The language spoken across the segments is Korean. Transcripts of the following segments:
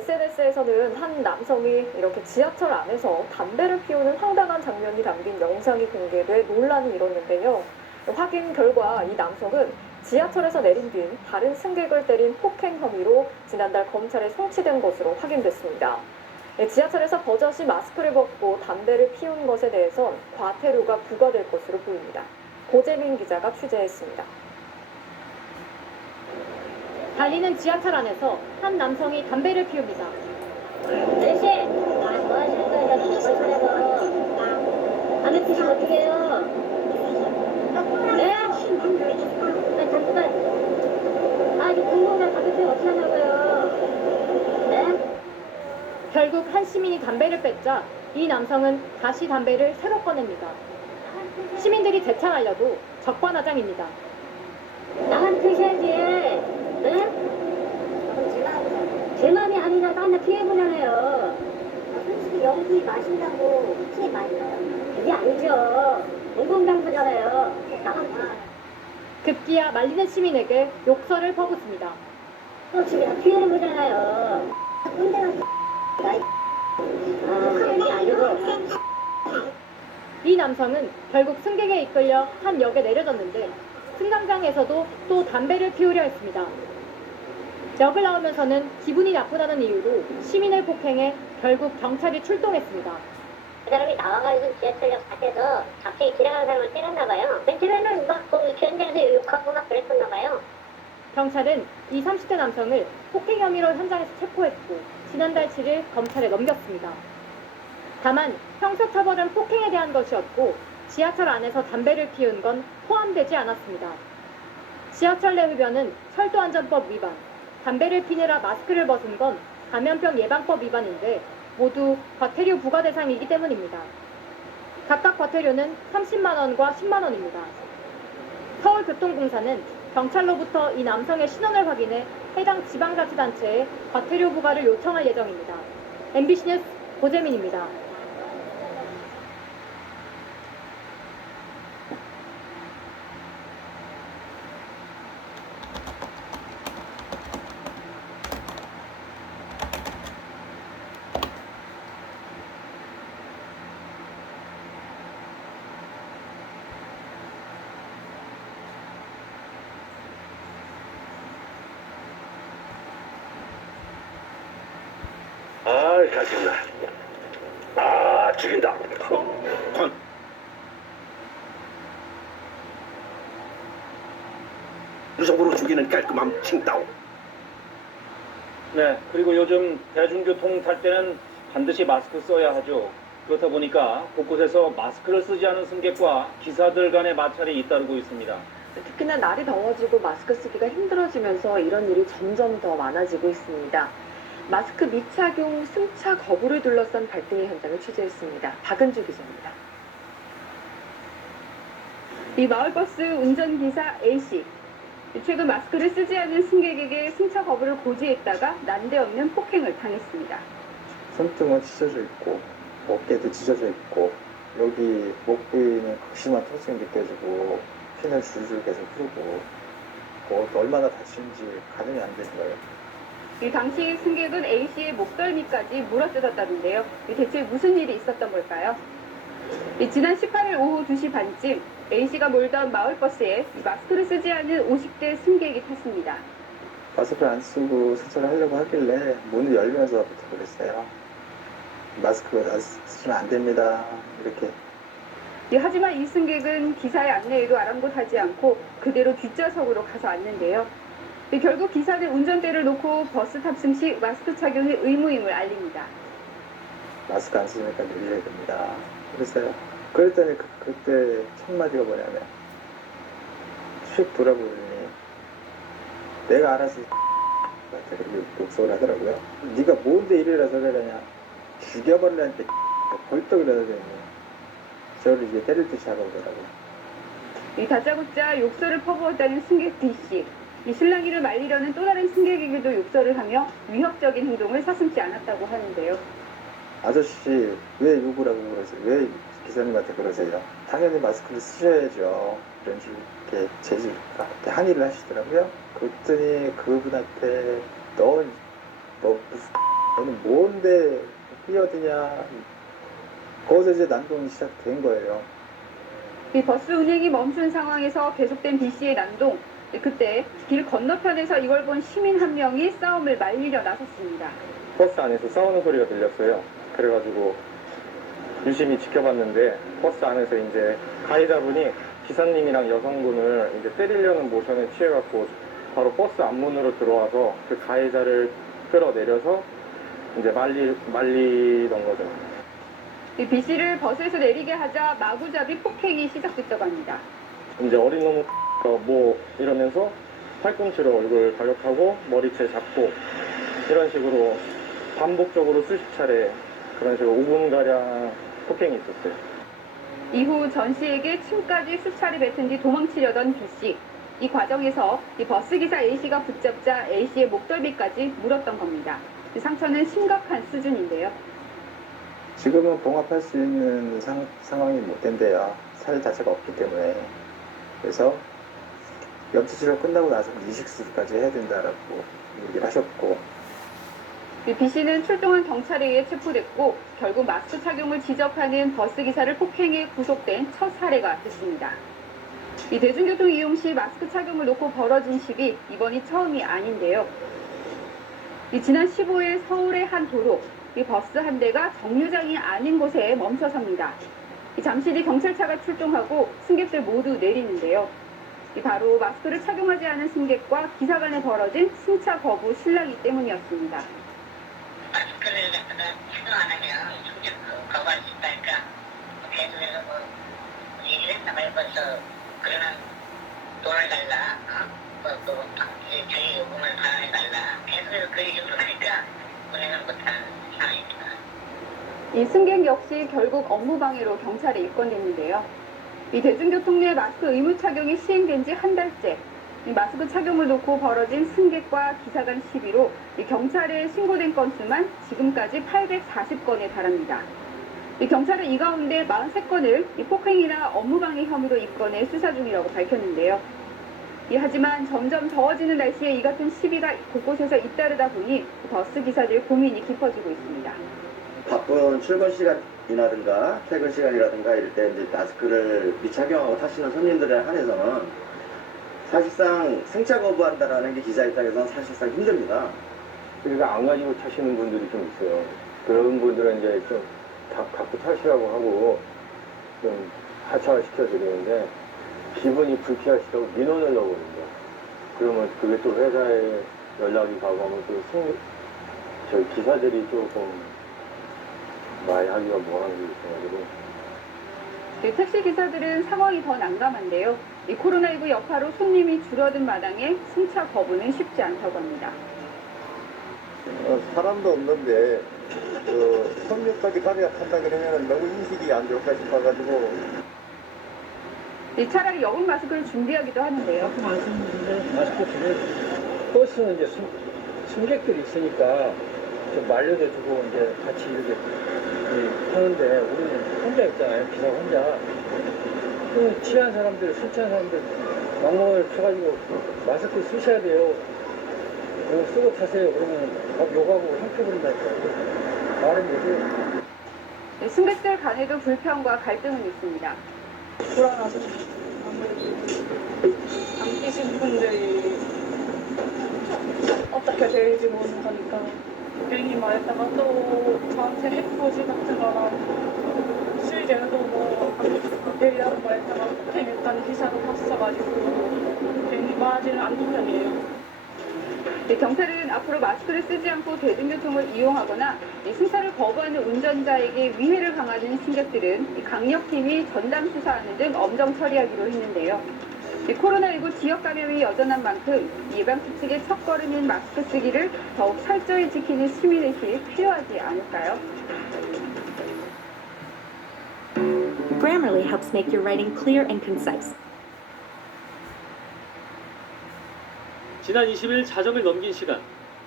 SNS에서는 한 남성이 이렇게 지하철 안에서 담배를 피우는 황당한 장면이 담긴 영상이 공개돼 논란이 일었는데요. 확인 결과 이 남성은 지하철에서 내린 뒤 다른 승객을 때린 폭행 혐의로 지난달 검찰에 송치된 것으로 확인됐습니다. 지하철에서 버젓이 마스크를 벗고 담배를 피운 것에 대해선 과태료가 부과될 것으로 보입니다. 고재민 기자가 취재했습니다. 달리는 지하철 안에서 한 남성이 담배를 피웁니다. 아저씨, 뭐 하시는 거예요? 담배 피시면 어떻게 해요? 네? 잠깐. 이거 공공장 담배 피우면 어떻게 하냐고요? 네? 결국 한 시민이 담배를 뺐자 이 남성은 다시 담배를 새로 꺼냅니다. 시민들이 재창하려도 적반하장입니다. 나만 피셔야지. 네? 제 맘이 아니라 딴 데 피해보잖아요. 솔직히 여기 마신다고 피해 많이 나요? 그게 아니죠. 공공장소잖아요. 급기야 말리는 시민에게 욕설을 퍼붓습니다. 지금 피해는 거잖아요. 그게 아니고. 이 남성은 결국 승객에 이끌려 한 역에 내려졌는데 승강장에서도 또 담배를 피우려 했습니다. 역을 나오면서는 기분이 나쁘다는 이유로 시민을 폭행해 결국 경찰이 출동했습니다. 그 사람이 나와가지고 지하철역 밖에서 갑자기 지나가는 사람을 때렸나봐요. 맨 처음에는 막 현장에서 욕하고 막 그랬었나봐요. 경찰은 이 30대 남성을 폭행 혐의로 현장에서 체포했고 지난달 7일 검찰에 넘겼습니다. 다만 형사처벌은 폭행에 대한 것이었고 지하철 안에서 담배를 피운 건 포함되지 않았습니다. 지하철 내 흡연은 철도안전법 위반, 담배를 피느라 마스크를 벗은 건 감염병 예방법 위반인데 모두 과태료 부과 대상이기 때문입니다. 각각 과태료는 30만 원과 10만 원입니다. 서울교통공사는 경찰로부터 이 남성의 신원을 확인해 해당 지방자치단체에 과태료 부과를 요청할 예정입니다. MBC 뉴스 고재민입니다. 잘 쏜다. 죽인다. 건. 유성부로 죽이는 깔끔함 칭따오. 네, 그리고 요즘 대중교통 탈 때는 반드시 마스크 써야 하죠. 그렇다 보니까 곳곳에서 마스크를 쓰지 않은 승객과 기사들 간의 마찰이 잇따르고 있습니다. 특히나 날이 더워지고 마스크 쓰기가 힘들어지면서 이런 일이 점점 더 많아지고 있습니다. 마스크 미착용, 승차 거부를 둘러싼 갈등의 현장을 취재했습니다. 박은주 기자입니다. 이 마을버스 운전기사 A씨. 최근 마스크를 쓰지 않은 승객에게 승차 거부를 고지했다가 난데없는 폭행을 당했습니다. 손등은 찢어져 있고 어깨도 찢어져 있고 여기 목 부위는 극심한 통증이 느껴지고 피는 줄줄 계속 흐르고 얼마나 다치는지 가늠이 안 되는 거예요. 이 당시 승객은 A씨의 목덜미까지 물어뜯었다는데요. 대체 무슨 일이 있었던 걸까요? 지난 18일 오후 2시 반쯤 A씨가 몰던 마을버스에 마스크를 쓰지 않은 50대 승객이 탔습니다. 마스크를 안 쓰고 세차를 하려고 하길래 문을 열면서부터 그랬어요. 마스크 쓰시면 안 됩니다. 이렇게. 하지만 이 승객은 기사의 안내에도 아랑곳하지 않고 그대로 뒷좌석으로 가서 앉는데요. 결국 기사는 운전대를 놓고 버스 탑승 시 마스크 착용이 의무임을 알립니다. 마스크 안 쓰니까 내려야 됩니다. 그랬어요. 그랬더니 그때 첫 마디가 뭐냐면 휙 돌아보더니 내가 알아서 그렇게 욕설을 하더라고요. 네가 뭔데 이래라 저래라냐 죽여버리려는데 벌떡 일어나더니 저를 이제 때릴 듯이 다가오더라고요. 다짜고짜 욕설을 퍼부었다는 승객 D씨. 이 신랑이를 말리려는 또 다른 승객에게도 욕설을 하며 위협적인 행동을 서슴지 않았다고 하는데요. 아저씨 왜 욕을 하고 그러세요? 왜 기사님한테 그러세요? 당연히 마스크를 쓰셔야죠. 이런 식으로 이렇게 이렇게 항의를 하시더라고요. 그랬더니 그분한테 너 무슨 너는 뭔데 뛰어드냐. 거기서 이제 난동이 시작된 거예요. 이 버스 운행이 멈춘 상황에서 계속된 B씨의 난동. 그때 길 건너편에서 이걸 본 시민 한 명이 싸움을 말리려 나섰습니다. 버스 안에서 싸우는 소리가 들렸어요. 그래가지고 유심히 지켜봤는데 버스 안에서 이제 가해자분이 기사님이랑 여성분을 이제 때리려는 모션에 취해갖고 바로 버스 앞문으로 들어와서 그 가해자를 끌어내려서 이제 말리던 거죠. 이 B씨를 버스에서 내리게 하자 마구잡이 폭행이 시작됐다고 합니다. 이제 어린 놈 뭐 이러면서 팔꿈치로 얼굴 가격하고 머리채 잡고 이런 식으로 반복적으로 수십 차례 그런 식으로 5분가량 폭행이 있었어요. 이후 전 씨에게 침까지 수차례 뱉은 뒤 도망치려던 B씨. 이 과정에서 이 버스기사 A씨가 붙잡자 A씨의 목덜미까지 물었던 겁니다. 이 상처는 심각한 수준인데요. 지금은 봉합할 수 있는 상황이 못 된대요. 살 자체가 없기 때문에. 그래서 염치치료 끝나고 나서 이식수술까지 해야 된다라고 얘기를 하셨고. 이 B씨는 출동한 경찰에 의해 체포됐고 결국 마스크 착용을 지적하는 버스기사를 폭행해 구속된 첫 사례가 됐습니다. 이 대중교통 이용 시 마스크 착용을 놓고 벌어진 시비 이번이 처음이 아닌데요. 이 지난 15일 서울의 한 도로 이 버스 한 대가 정류장이 아닌 곳에 멈춰섭니다. 이 잠시 뒤 경찰차가 출동하고 승객들 모두 내리는데요. 이 바로 마스크를 착용하지 않은 승객과 기사 간에 벌어진 승차 거부 실랑이 때문이었습니다. 마스크를 갖다가 착용 안 하면 성적 거부할 수 있다니까 계속해서 뭐 얘기를 했나 봐요. 벌써 그러면 돈을 달라, 또 자기 요금을 반환해달라 계속해서 그 얘기를 하니까 운행을 못하는 상황입니다. 이 승객 역시 결국 업무방해로 경찰에 입건됐는데요. 이 대중교통 내 마스크 의무 착용이 시행된 지 한 달째. 이 마스크 착용을 놓고 벌어진 승객과 기사 간 시비로 이 경찰에 신고된 건수만 지금까지 840건에 달합니다. 이 경찰은 이 가운데 43건을 이 폭행이나 업무방해 혐의로 입건해 수사 중이라고 밝혔는데요. 하지만 점점 더워지는 날씨에 이 같은 시비가 곳곳에서 잇따르다 보니 버스 기사들 고민이 깊어지고 있습니다. 바쁜 출근 시간이라든가 퇴근 시간이라든가 이럴 때 이제 마스크를 미착용하고 타시는 손님들에 한해서는 사실상 승차 거부한다라는 게 기자 입장에서는 사실상 힘듭니다. 그러니까 안 가지고 타시는 분들이 좀 있어요. 그런 분들은 이제 좀 갖고 타시라고 하고 좀 하차를 시켜드리는데 기분이 불쾌하시다고 민원을 넣어버립니다. 그러면 그게 또 회사에 연락이 가고 하면 또 저희 기사들이 조금 많이 하기가 뭐하는 게 있어가지고. 택시 기사들은 상황이 더 난감한데요. 이 코로나19 여파로 손님이 줄어든 마당에 승차 거부는 쉽지 않다고 합니다. 사람도 없는데 손님까지 가려야 한다 그러면 너무 인식이 안 좋을까 싶어가지고. 차라리 여분 마스크를 준비하기도 하는데요. 마스크를 버스는 이제 승객들이 있으니까 좀 말려줘주고 이제 같이 이렇게 하는데 우리는 혼자 있잖아요. 기사 혼자. 또 취한 사람들, 술 취한 사람들 막막을 쳐가지고 마스크 쓰셔야 돼요. 이거 쓰고 타세요. 그러면 막 욕하고 형표 부린다니까. 말은 뭐지? 승객들 간에도 불평과 갈등은 있습니다. 불안하죠. 안 끼신 분들이 어떻게 될지 모르니까 괜히 말했다가 또 저한테 해코지 같은 거랑 실제로도 뭐 내리라고 말했다가 폭행했다는 기사도 봤어가지고 괜히 말하지는 않는 편이에요. 경찰은 앞으로 마스크를 쓰지 않고 대중교통을 이용하거나 승차를 거부하는 운전자에게 위해를 가하는 승객들은 강력팀이 전담 수사하는 등 엄정 처리하기로 했는데요. 코로나19 지역 감염이 여전한 만큼 예방 수칙의 첫걸음인 마스크 쓰기를 더욱 철저히 지키는 시민의식이 필요하지 않을까요? Grammarly helps make your writing clear and concise. 지난 20일 자정을 넘긴 시간,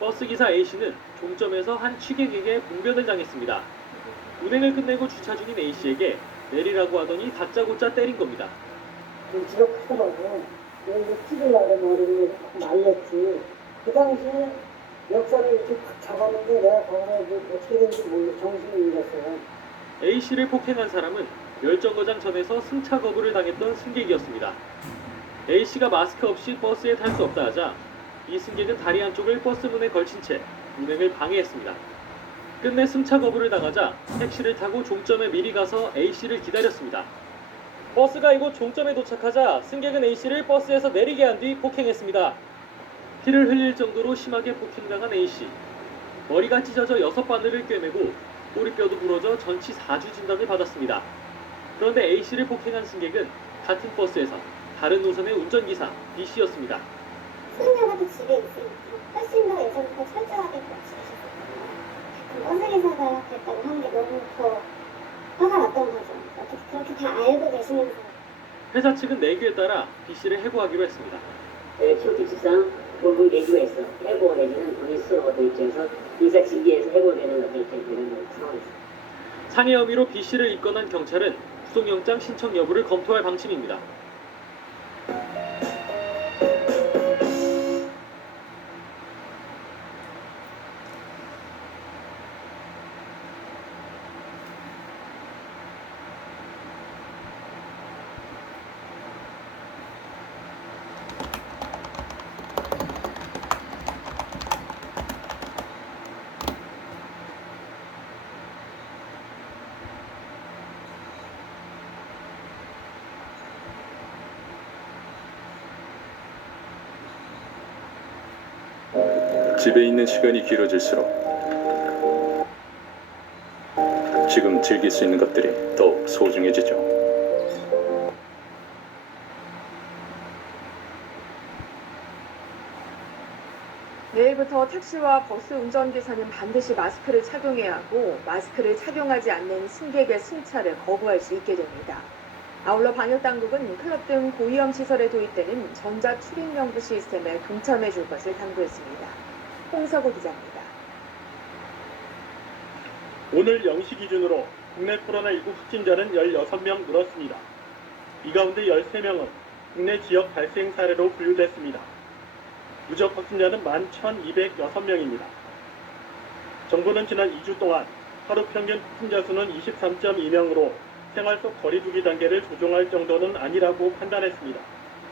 버스기사 A씨는 종점에서 한 취객에게 봉변을 당했습니다. 운행을 끝내고 주차 중인 A씨에게 내리라고 하더니 다짜고짜 때린 겁니다. 지적하더라고. 왜 찌르려고 머리를 말렸지. 그 당시에 역사를 이렇게 탁 잡았는데 내가 거기서 어떻게 되는지 몰라 정신이 잃었어요. A씨를 폭행한 사람은 멸정거장 전에서 승차 거부를 당했던 승객이었습니다. A씨가 마스크 없이 버스에 탈 수 없다 하자 이 승객은 다리 한쪽을 버스 문에 걸친 채 운행을 방해했습니다. 끝내 승차 거부를 당하자 택시를 타고 종점에 미리 가서 A씨를 기다렸습니다. 버스가 이곳 종점에 도착하자 승객은 A씨를 버스에서 내리게 한 뒤 폭행했습니다. 피를 흘릴 정도로 심하게 폭행당한 A씨. 머리가 찢어져 6바늘을 꿰매고 꼬리뼈도 부러져 전치 4주 진단을 받았습니다. 그런데 A씨를 폭행한 승객은 같은 버스에서 다른 노선의 운전기사 B씨였습니다. 수행료가도 집에 있으니까 훨씬 더 예전부터 철저하게 지키셨어요. 버스기사가 됐다고 하는 게 너무 더 화가 났던 거죠. 어떻게 그렇게 다 알고 계시면서. 회사 측은 내규에 따라 B씨를 해고하기로 했습니다. 실질상 본분 내규가 있어. 해고 내지는 본인 스스로 어떤 입장에서 인사징계에서 해고되는 어떤 되는 상황이죠. 상해 혐의로 B씨를 입건한 경찰은 구속영장 신청 여부를 검토할 방침입니다. 집에 있는 시간이 길어질수록 지금 즐길 수 있는 것들이 더욱 소중해지죠. 내일부터 택시와 버스 운전기사는 반드시 마스크를 착용해야 하고 마스크를 착용하지 않는 승객의 승차를 거부할 수 있게 됩니다. 아울러 방역당국은 클럽 등 고위험 시설에 도입되는 전자 출입명부 시스템에 동참해 줄 것을 당부했습니다. 홍석호 기자입니다. 오늘 0시 기준으로 국내 코로나19 확진자는 16명 늘었습니다. 이 가운데 13명은 국내 지역 발생 사례로 분류됐습니다. 누적 확진자는 11,206명입니다. 정부는 지난 2주 동안 하루 평균 확진자 수는 23.2명으로 생활 속 거리 두기 단계를 조정할 정도는 아니라고 판단했습니다.